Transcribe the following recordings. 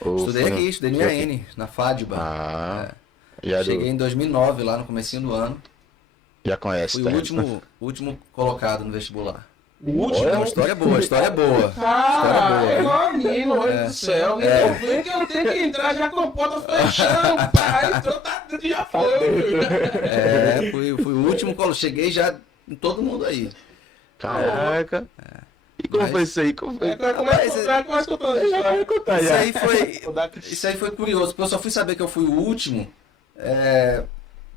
Estudei Foi aqui, estudei no foi aqui. IAN, na FADBA. Ah, É, já, cheguei em 2009, lá no comecinho do ano. já conhece, Fui o tá vendo? último colocado no vestibular. O É uma último. história boa, história boa. História Cara, boa, é viu? igual a mim, meu Deus do céu. Então vem que eu tenho que entrar já com a porta fechando, pai. Então tá, já foi. Fui o último, cheguei já em todo mundo aí. Caraca. E como Mas- foi isso aí? Como foi? Começa contando a Já vai história. contar Isso já. aí isso aí foi curioso, porque eu só fui saber que eu fui o último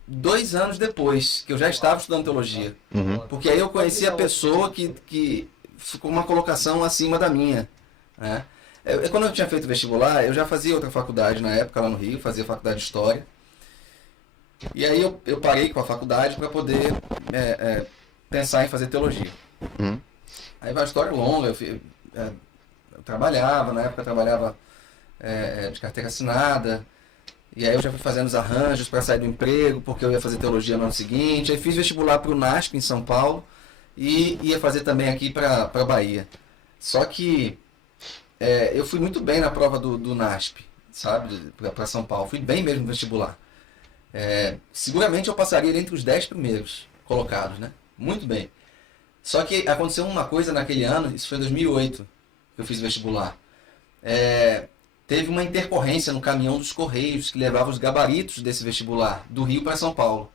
2 anos depois, que eu já estava estudando teologia. Uhum. Porque aí eu conheci a pessoa que ficou uma colocação acima da minha, né? Quando eu tinha feito vestibular, eu já fazia outra faculdade na época lá no Rio, fazia faculdade de História. E aí eu parei com a faculdade para poder pensar em fazer teologia. Uhum. Aí vai uma história longa, eu trabalhava, na época eu trabalhava de carteira assinada, e aí eu já fui fazendo os arranjos para sair do emprego, porque eu ia fazer teologia no ano seguinte. Aí fiz vestibular para o NASP em São Paulo e ia fazer também aqui para Bahia. Só que eu fui muito bem na prova do NASP, sabe, para São Paulo. Fui bem mesmo no vestibular. Seguramente eu passaria ele entre os 10 primeiros colocados, né? Muito bem. Só que aconteceu uma coisa naquele ano, isso foi em 2008, que eu fiz vestibular. Teve uma intercorrência no caminhão dos Correios que levava os gabaritos desse vestibular, do Rio para São Paulo.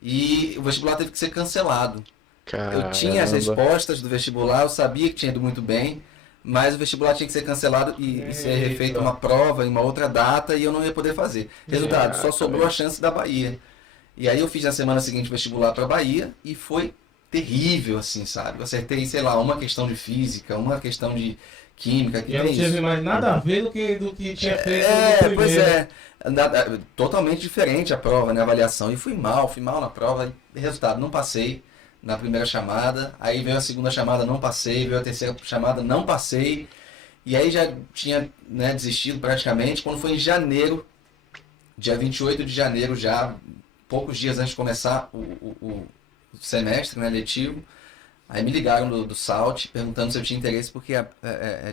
E o vestibular teve que ser cancelado. Eu tinha as Caramba. respostas do vestibular, eu sabia que tinha ido muito bem, mas o vestibular tinha que ser cancelado e ser refeita uma prova em uma outra data e eu não ia poder fazer. Resultado, só sobrou a chance da Bahia. E aí eu fiz na semana seguinte vestibular para Bahia e foi terrível, assim, sabe? Eu acertei, sei lá, uma questão de física, uma questão de química, que E eu nem não tive isso. mais nada a ver do que tinha feito no Pois primeiro. é. Totalmente diferente a prova, né? A avaliação. E fui mal na prova. Resultado, não passei na primeira chamada. Aí veio a segunda chamada, não passei. Veio a terceira chamada, não passei. E aí já tinha, né, desistido praticamente. Quando foi em janeiro, dia 28 de janeiro, já poucos dias antes de começar o semestre, né, letivo, aí me ligaram do SALT perguntando se eu tinha interesse, porque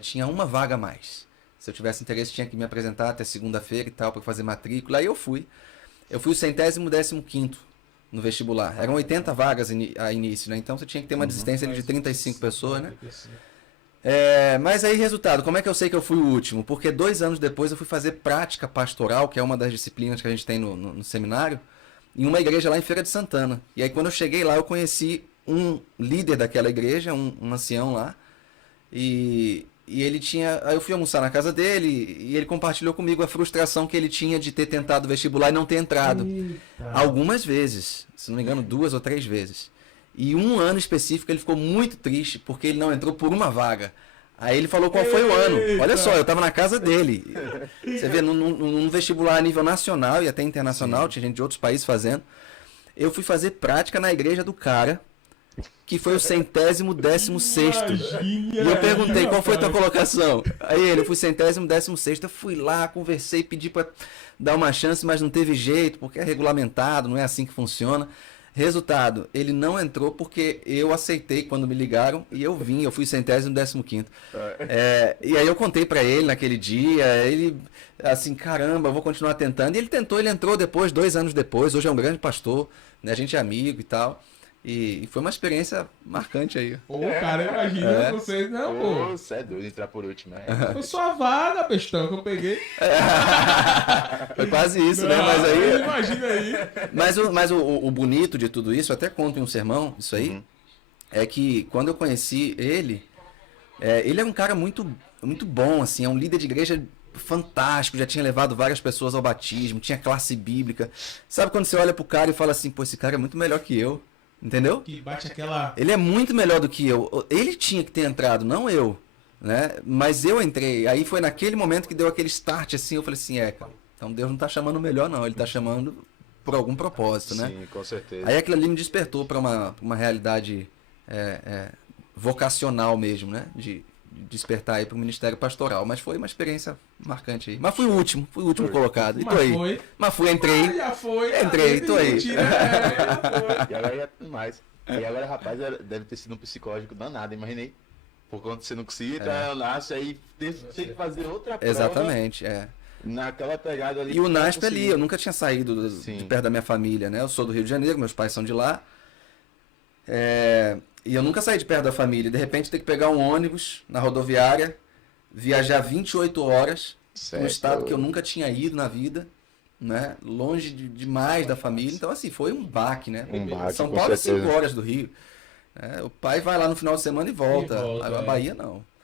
tinha uma vaga a mais. Se eu tivesse interesse, tinha que me apresentar até segunda-feira e tal, para fazer matrícula. Aí eu fui. Eu fui o 115º no vestibular. Eram 80 vagas a início, né? Então você tinha que ter uma desistência de 35 pessoas, né? Mas aí, resultado, como é que eu sei que eu fui o último? Porque 2 anos depois eu fui fazer prática pastoral, que é uma das disciplinas que a gente tem no seminário, em uma igreja lá em Feira de Santana. E aí quando eu cheguei lá, eu conheci um líder daquela igreja, um ancião lá, e ele tinha... Aí eu fui almoçar na casa dele, e ele compartilhou comigo a frustração que ele tinha de ter tentado vestibular e não ter entrado. Algumas vezes, se não me engano, 2 ou 3 vezes. E um ano específico ele ficou muito triste, porque ele não entrou por uma vaga. Aí ele falou qual foi o ano. Olha só, eu estava na casa dele. Você vê, num vestibular a nível nacional e até internacional, tinha gente de outros países fazendo. Eu fui fazer prática na igreja do cara, que foi o 116º. E eu perguntei, qual foi a tua colocação? Aí ele, eu fui 116º, eu fui lá, conversei, pedi para dar uma chance, mas não teve jeito, porque é regulamentado, não é assim que funciona. Resultado, ele não entrou porque eu aceitei quando me ligaram e eu vim, eu fui 115º. E aí eu contei pra ele naquele dia, ele assim, caramba, eu vou continuar tentando. E ele tentou, ele entrou depois, 2 anos depois, hoje é um grande pastor, né, a gente é amigo e tal. E foi uma experiência marcante aí. Pô, cara, imagina vocês, não, pô. Você é doido entrar por último, né? Foi só a vaga, bestão, que eu peguei. Foi quase isso, né? Não, Mas aí. imagina aí. Mas o bonito de tudo isso, eu até conto em um sermão, isso aí, é que quando eu conheci ele, ele é um cara muito, muito bom, assim, é um líder de igreja fantástico, já tinha levado várias pessoas ao batismo, tinha classe bíblica. Sabe quando você olha pro cara e fala assim, pô, esse cara é muito melhor que eu, entendeu? Que bate aquela... Ele é muito melhor do que eu. Ele tinha que ter entrado, não eu, né? Mas eu entrei. Aí foi naquele momento que deu aquele start, assim, eu falei assim, cara, então Deus não tá chamando o melhor, não, ele tá chamando por algum propósito, né? Sim, com certeza. Aí aquilo ali me despertou para uma realidade vocacional mesmo, né? De despertar aí para o Ministério Pastoral. Mas foi uma experiência marcante aí. Mas fui o último colocado. E tô aí. Foi. Mas fui, entrei. Já foi. Entrei, tô aí. Mentira, já foi. E agora já tem mais. E agora, rapaz, deve ter sido um psicológico danado, imaginei. Por conta que você não conseguia entrar na NASP, aí tem que fazer outra prova. Exatamente, é. Naquela pegada ali. E o pra NASP ali, conseguir. eu nunca tinha saído de Sim. perto da minha família, né? Eu sou do Rio de Janeiro, meus pais são de lá. E eu nunca saí de perto da família. De repente, ter que pegar um ônibus na rodoviária, viajar 28 horas para um Certo. estado que eu nunca tinha ido na vida, né? Longe demais da família. Então, assim, foi um baque, né? Um baque, São com Paulo é 5 certeza. horas do Rio. O pai vai lá no final de semana e volta. E volta, A é. Bahia, não.